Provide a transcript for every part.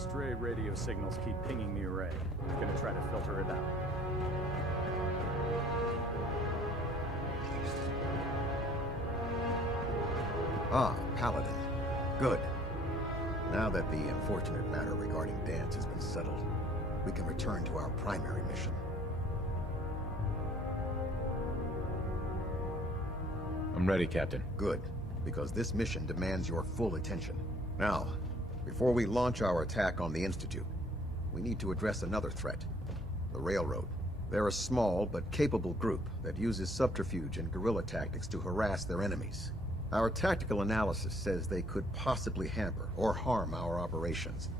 Stray radio signals keep pinging the array. Gonna try to filter it out. Ah, Paladin. Good. Now that the unfortunate matter regarding Dance has been settled, we can return to our primary mission. I'm ready, Captain. Good, because this mission demands your full attention. Now, before we launch our attack on the Institute, we need to address another threat. The Railroad. They're a small but capable group that uses subterfuge and guerrilla tactics to harass their enemies. Our tactical analysis says they could possibly hamper or harm our operations,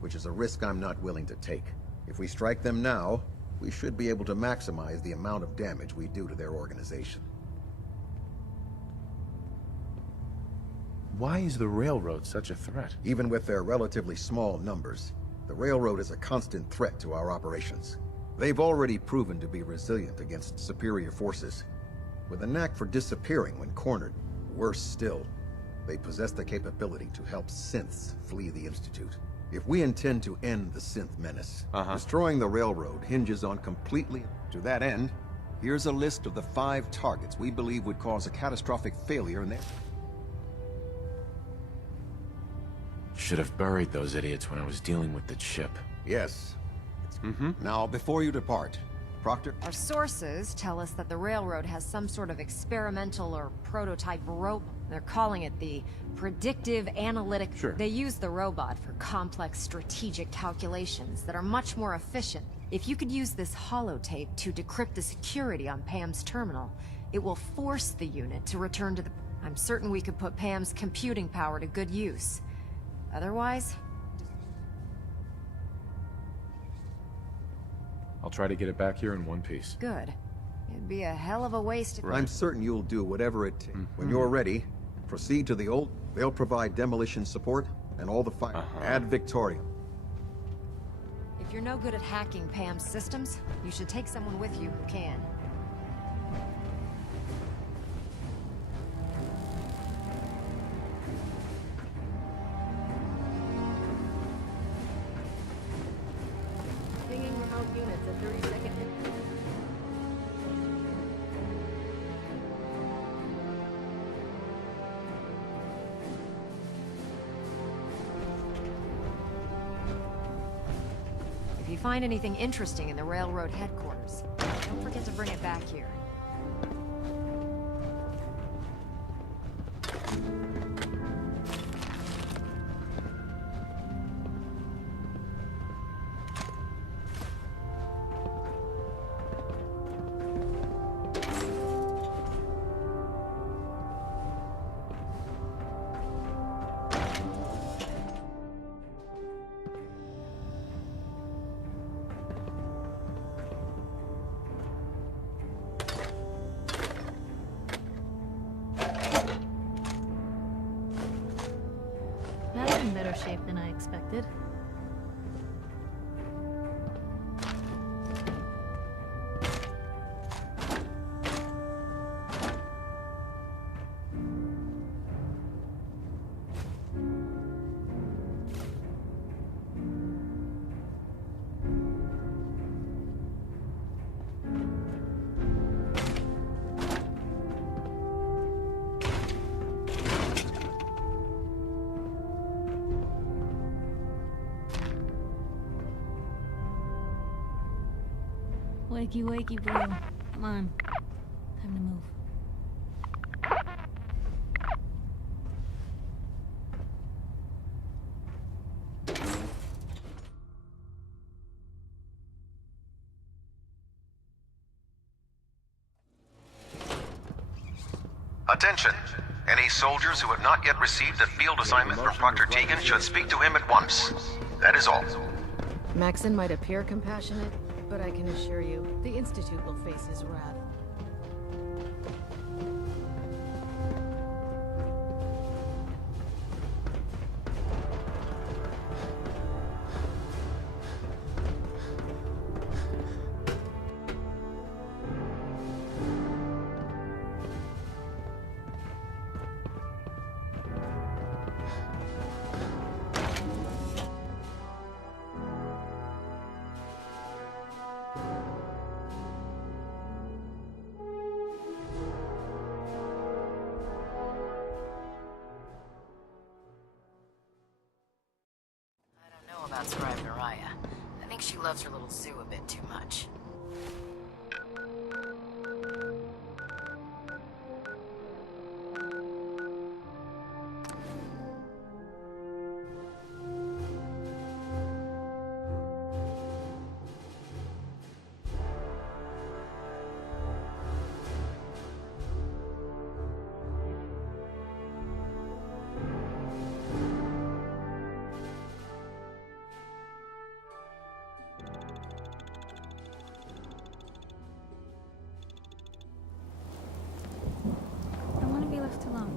which is a risk I'm not willing to take. If we strike them now, we should be able to maximize the amount of damage we do to their organization. Why is the Railroad such a threat? Even with their relatively small numbers, the Railroad is a constant threat to our operations. They've already proven to be resilient against superior forces, with a knack for disappearing when cornered. Worse still, they possess the capability to help synths flee the Institute. If we intend to end the synth menace, destroying the Railroad hinges on completely... To that end, here's a list of the 5 targets we believe would cause a catastrophic failure in their... Should have buried those idiots when I was dealing with the chip. Yes. Now, before you depart, Proctor? Our sources tell us that the Railroad has some sort of experimental or prototype robot. They're calling it the Predictive Analytic... Sure. They use the robot for complex strategic calculations that are much more efficient. If you could use this holotape to decrypt the security on Pam's terminal, it will force the unit to return to the... I'm certain we could put Pam's computing power to good use. Otherwise... I'll try to get it back here in one piece. Good. It'd be a hell of a waste if... I'm certain you'll do whatever it takes. When you're ready, proceed to the old... They'll provide demolition support and all the fire. Ad Victoriam. If you're no good at hacking Pam's systems, you should take someone with you who can. Pinging remote units at 30-second... If you find anything interesting in the Railroad headquarters, don't forget to bring it back here. That's in better shape than I expected. Wakey, wakey, bro. Come on. Time to move. Attention! Any soldiers who have not yet received a field assignment from Proctor Tegan should speak to him at once. That is all. Maxon might appear compassionate, but I can assure you, the Institute will face his wrath. That's right, Mariah. I think she loves her little zoo a bit too much. I want to be left alone.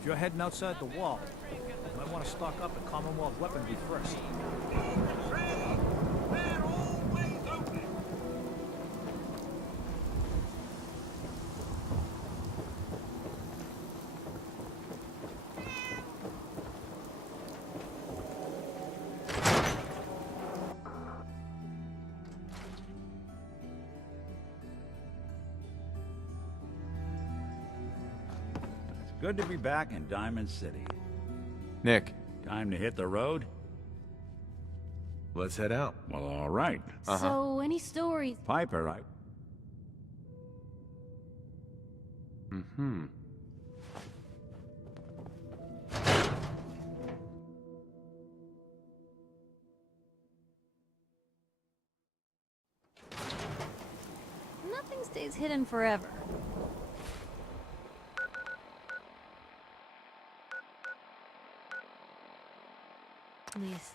If you're heading outside the wall, you might want to stock up a Commonwealth weaponry first. Good to be back in Diamond City. Nick, Time to hit the road? let's head out. Well, all right. So, any stories? Piper, Mm-hmm. Nothing stays hidden forever. Please.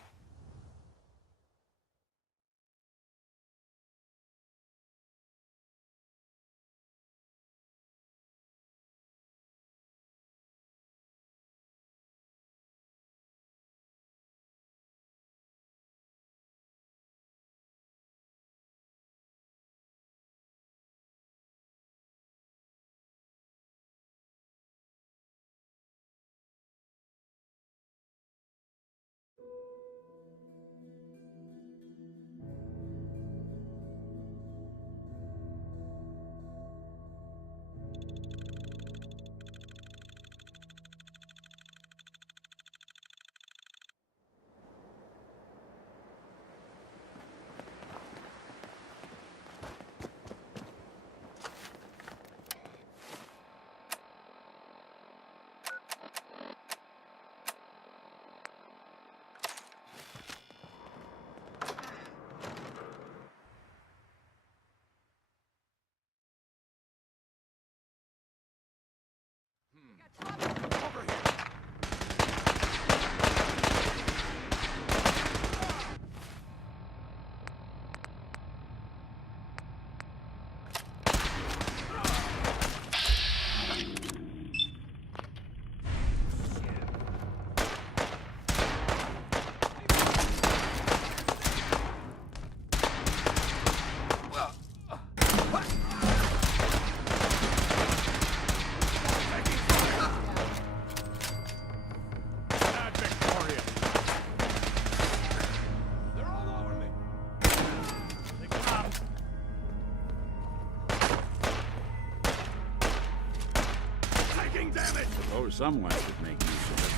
suppose someone should make use of it.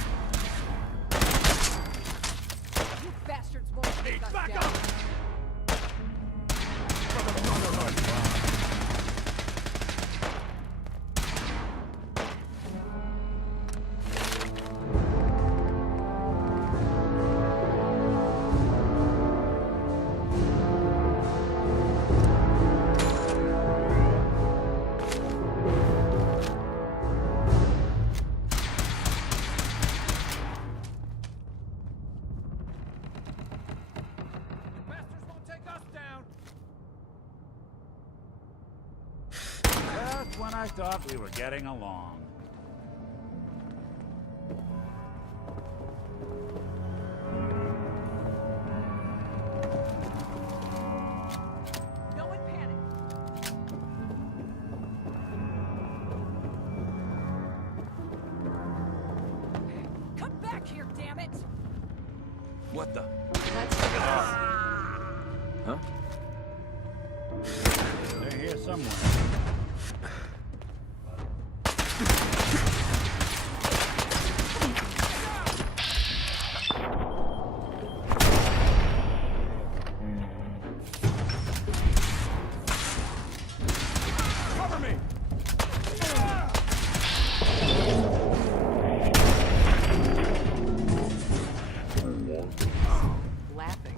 You bastards won't take us Back down. up! Just when I thought we were getting along. No one panic. Come back here, damn it! What the? Let's go. Huh? They're here somewhere. Cover me! Laughing.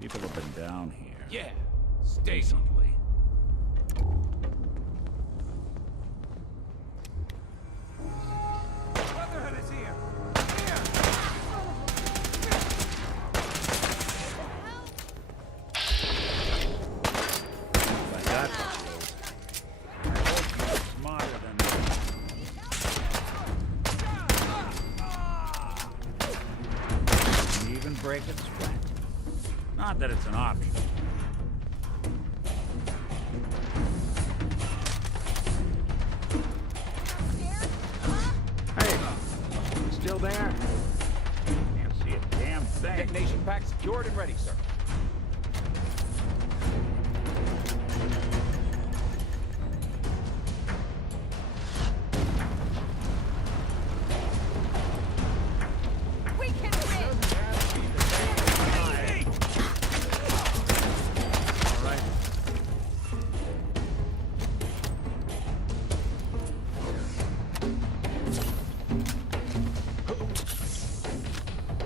People have been down here. Yeah, stay. Recently. Brotherhood is here! But that's the truth. I hope you're smarter than that. You even break a sweat. Not that it's an option. Hey, still there? Can't see a damn thing. Detonation pack secured and ready, sir. We can win! All right.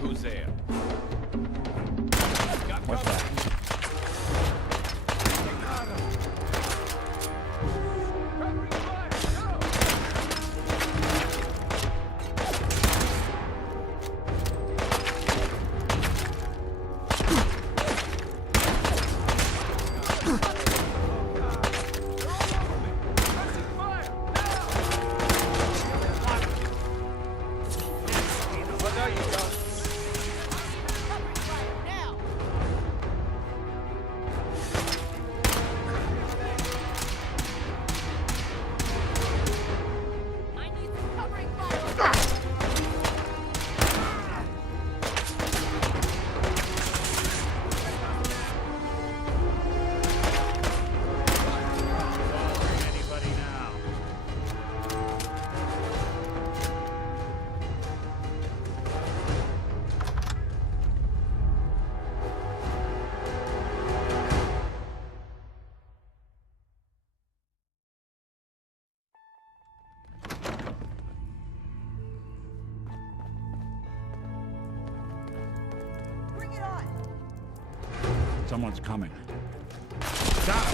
Who's there? What's that? Anybody now? Bring it on! Someone's coming. Stop!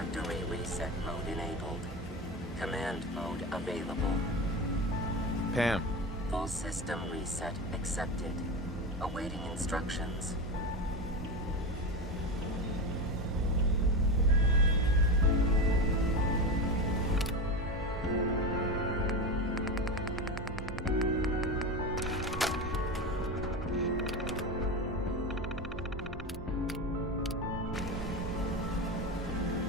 Factory reset mode enabled. Command mode available. Pam, Full system reset accepted. Awaiting instructions.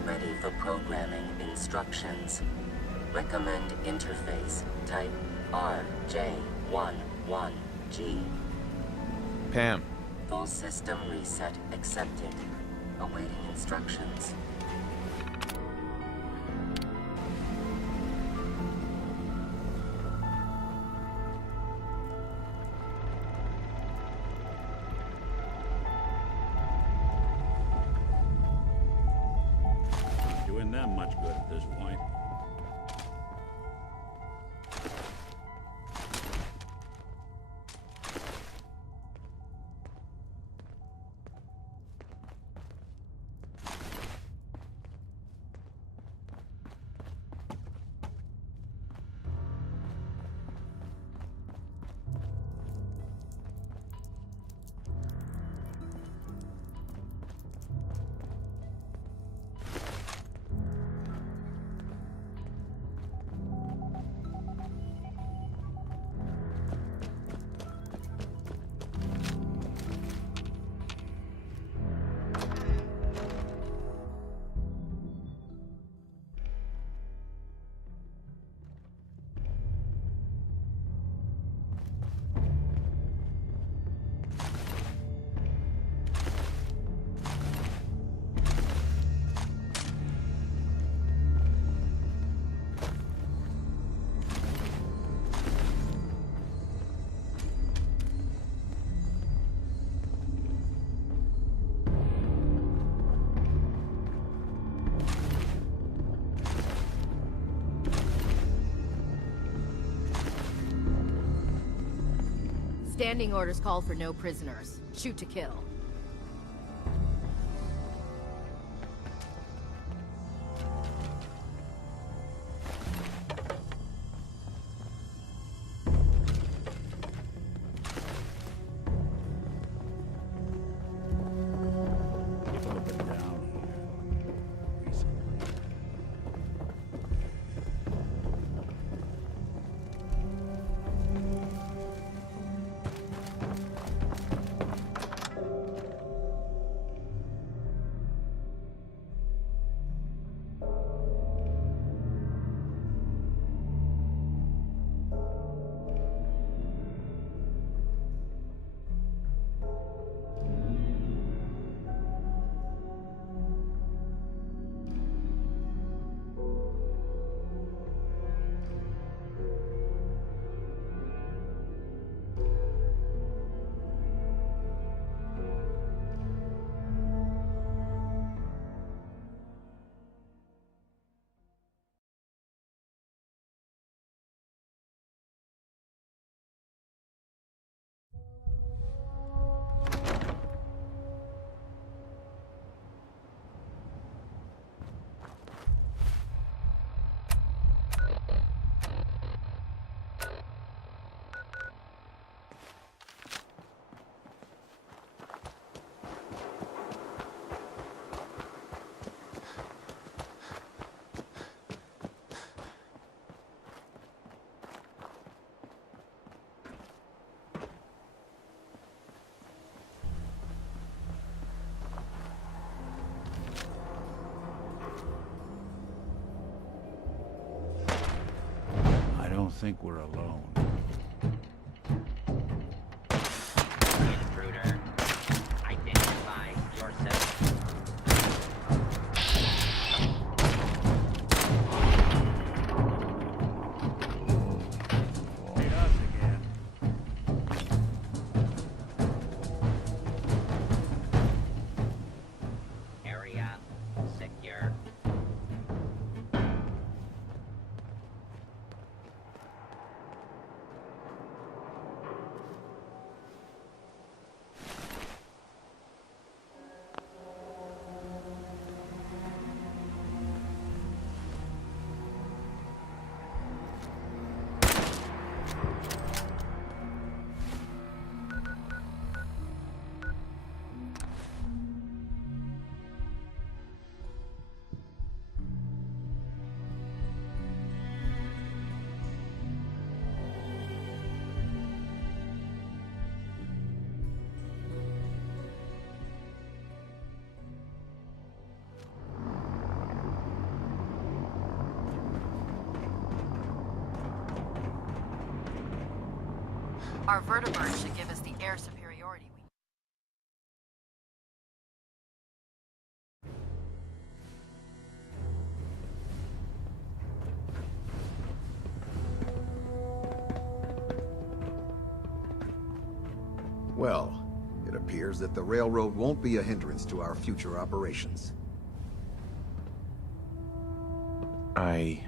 Ready for programming instructions. Recommend interface type RJ11G. Pam, Full system reset accepted. Awaiting instructions. Doing them much good at this point. Standing orders call for no prisoners. Shoot to kill. People have been down here recently. I don't think we're alone. Intruder. Identify yourself. Meet us again. Area secure. Our vertebrates should give us the air superiority we... Well, it appears that the railroad won't be a hindrance to our future operations. I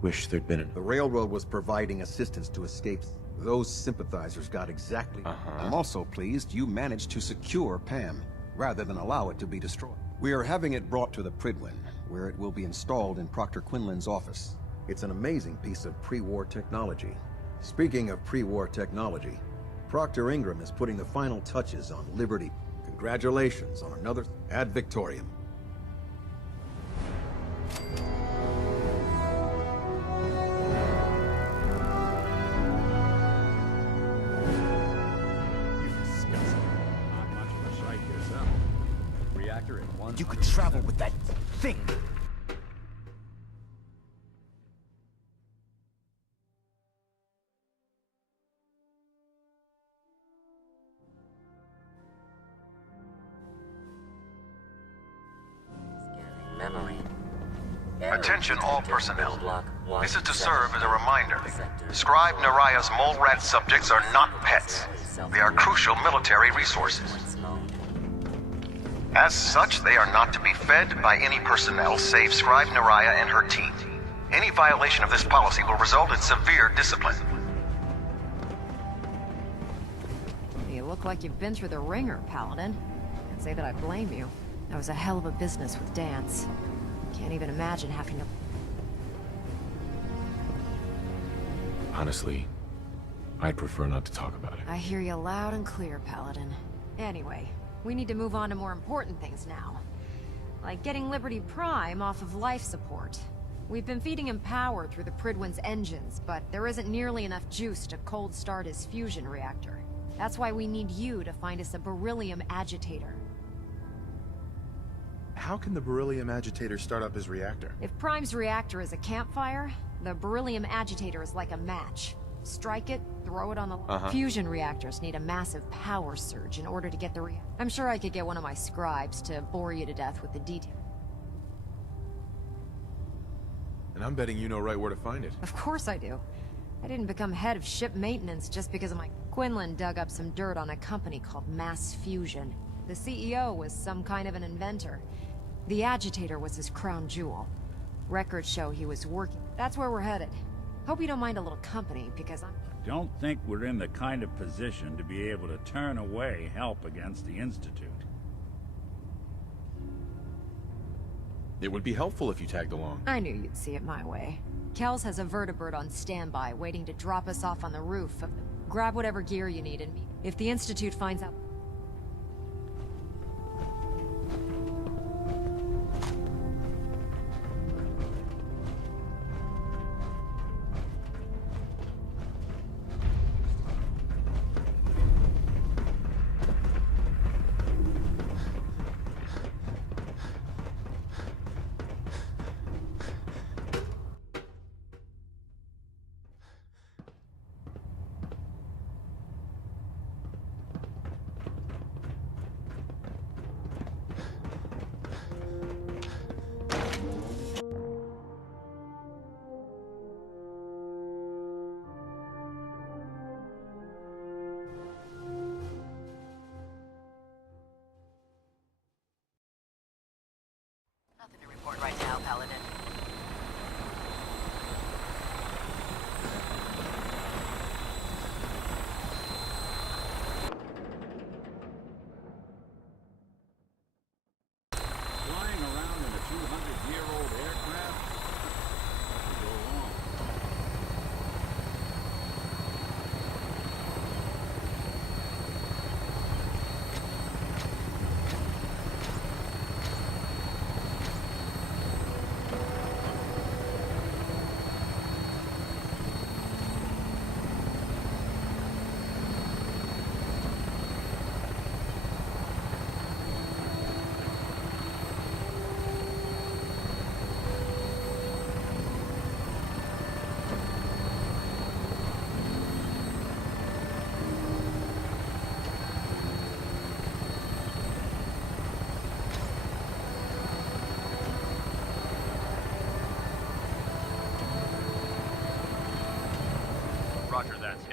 wish there'd been The railroad was providing assistance to escapes. Those sympathizers got exactly... I'm also pleased you managed to secure Pam, rather than allow it to be destroyed. We are having it brought to the Pridwin, where it will be installed in Proctor Quinlan's office. It's an amazing piece of pre-war technology. Speaking of pre-war technology, Proctor Ingram is putting the final touches on Liberty. Congratulations on another ad Victoriam. You disgusting. Not much of a sight yourself. Reactor at 1. You could travel with that thing. Scanning memory. Attention all personnel. Block 1, This is to serve as a reminder. Sector Scribe Naraya's mole rat subjects are not pets. They are crucial military resources. mode. As such, they are not to be fed by any personnel save Scribe Naraya and her team. Any violation of this policy will result in severe discipline. You look like you've been through the ringer, Paladin. Can't say that I blame you. That was a hell of a business with Dance. Can't even imagine having to... Honestly, I'd prefer not to talk about it. I hear you loud and clear, Paladin. Anyway, we need to move on to more important things now. Like getting Liberty Prime off of life support. We've been feeding him power through the Pridwin's engines, but there isn't nearly enough juice to cold start his fusion reactor. That's why we need you to find us a beryllium agitator. How can the beryllium agitator start up his reactor? If Prime's reactor is a campfire, the beryllium agitator is like a match. Strike it, throw it on the... Fusion reactors need a massive power surge in order to get the reactor. I'm sure I could get one of my scribes to bore you to death with the details. And I'm betting you know right where to find it. Of course I do. I didn't become head of ship maintenance just because of my... Quinlan dug up some dirt on a company called Mass Fusion. The CEO was some kind of an inventor. The agitator was his crown jewel. Records show he was working. That's where we're headed. Hope you don't mind a little company, because I'm... Don't think we're in the kind of position to be able to turn away help against the Institute. It would be helpful if you tagged along. I knew you'd see it my way. Kells has a vertibird on standby, waiting to drop us off on the roof of the... Grab whatever gear you need and meet. If the Institute finds out...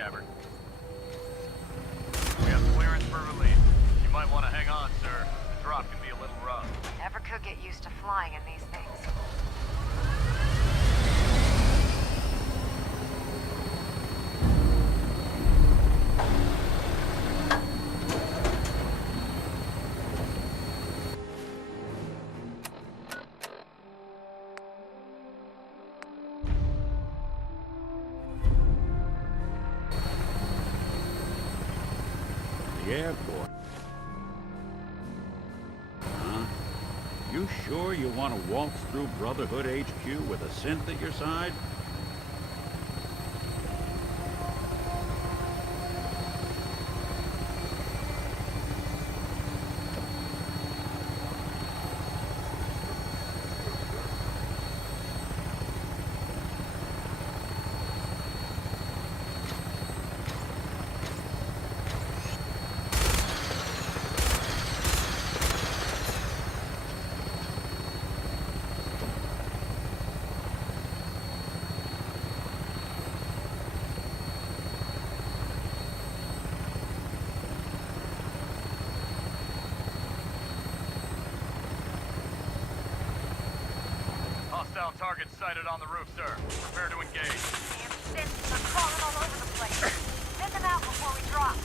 cavern. We have clearance for release. You might want to hang on, sir. The drop can be a little rough. Never could get used to flying in these things. The airport. Huh? You sure you want to waltz through Brotherhood HQ with a synth at your side? Hostile target sighted on the roof, sir. Prepare to engage. Damn synths are crawling all over the place. Send them out before we drop.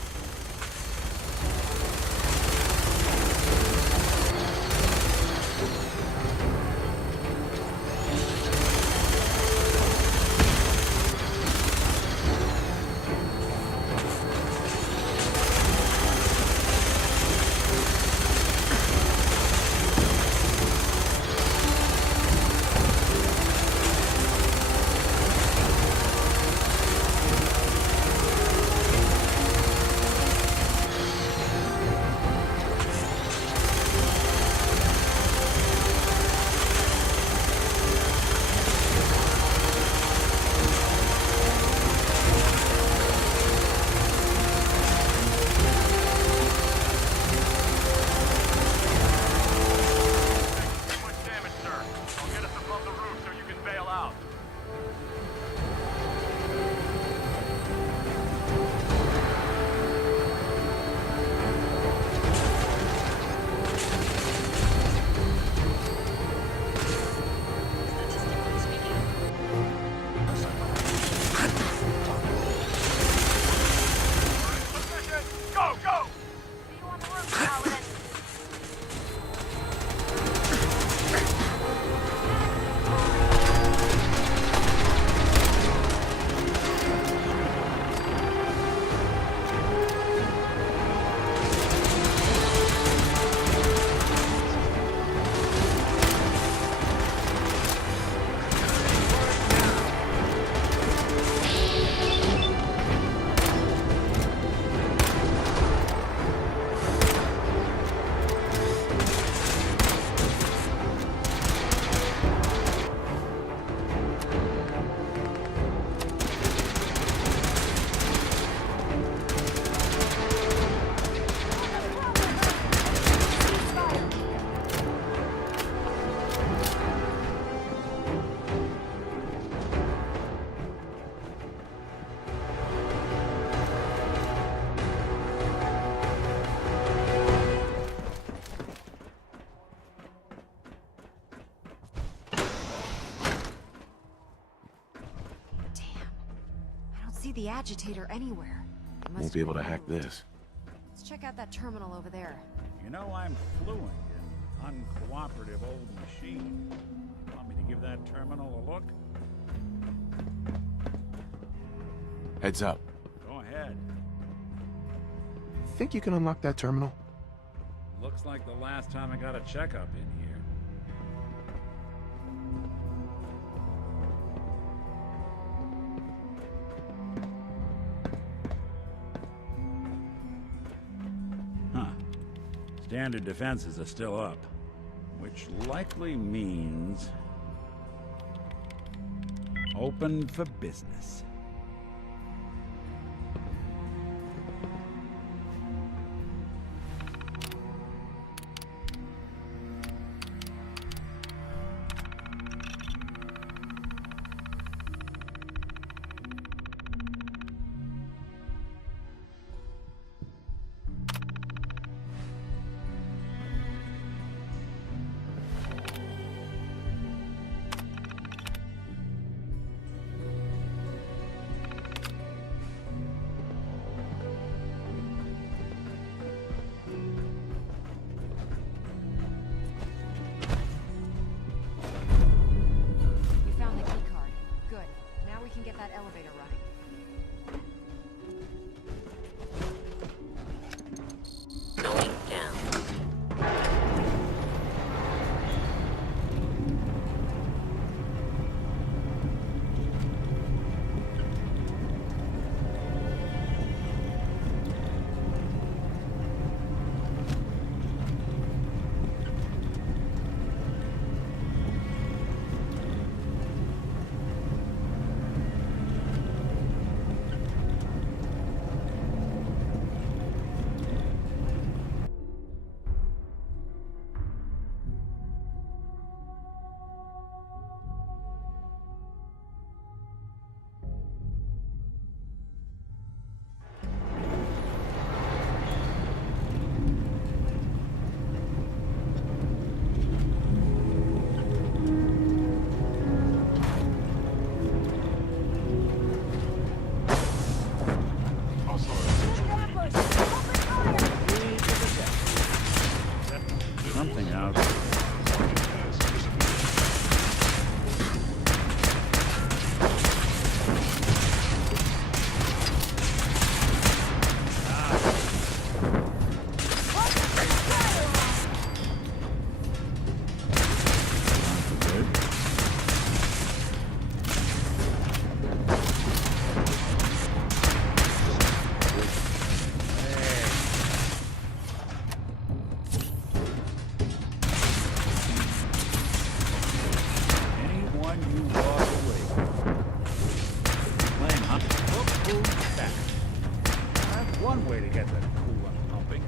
The agitator anywhere. Won't be able to hack this. Let's check out that terminal over there. You know I'm fluent in uncooperative old machine. Want me to give that terminal a look? Heads up. Go ahead. Think you can unlock that terminal? Looks like the last time I got a checkup in here. Standard defenses are still up, which likely means open for business. something out. One way to get that coolant pumping.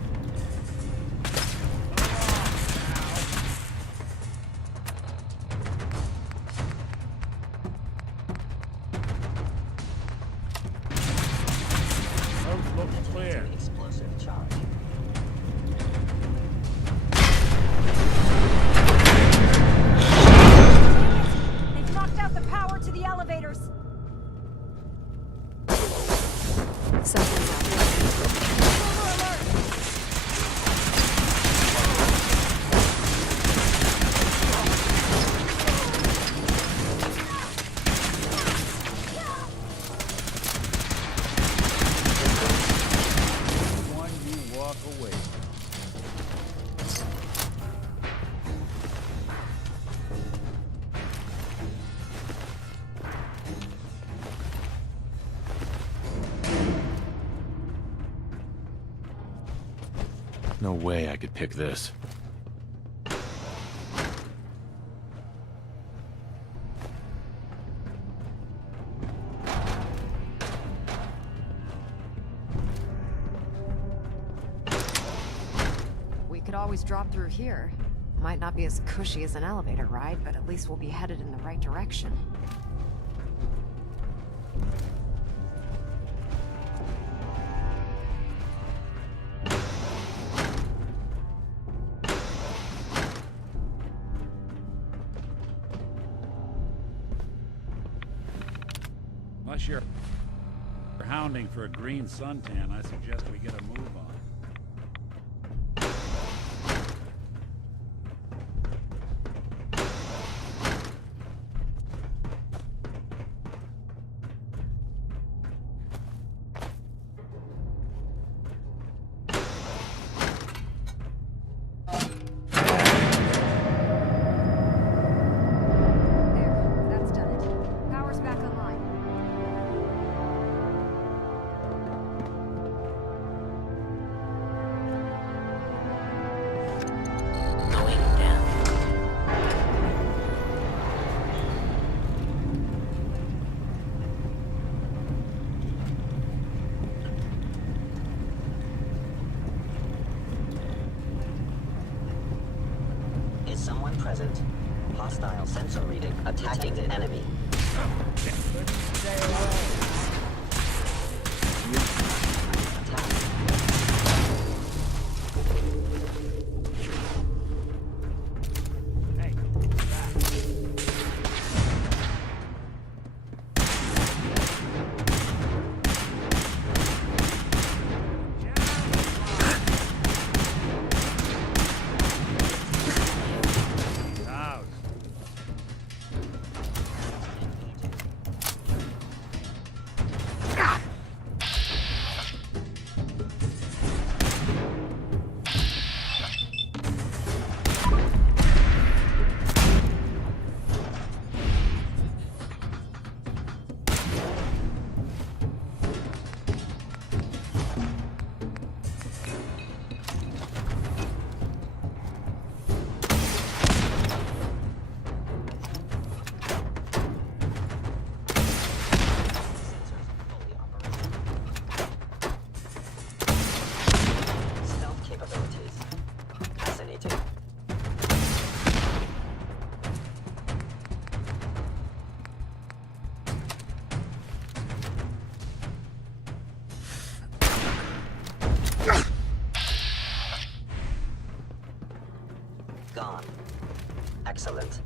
Those look clear. Explosive charge. They've knocked out the power to the elevators. Something's out there. One you walk away. No way I could pick this. We could always drop through here. Might not be as cushy as an elevator ride, but at least we'll be headed in the right direction. Unless you're hounding for a green suntan, I suggest we get a move on. There, that's done it. Power's back online. Going down. Is someone present? Hostile sensor reading. Attacking the enemy. Hey, out. Stealth capabilities. Fascinating. Gone. Excellent.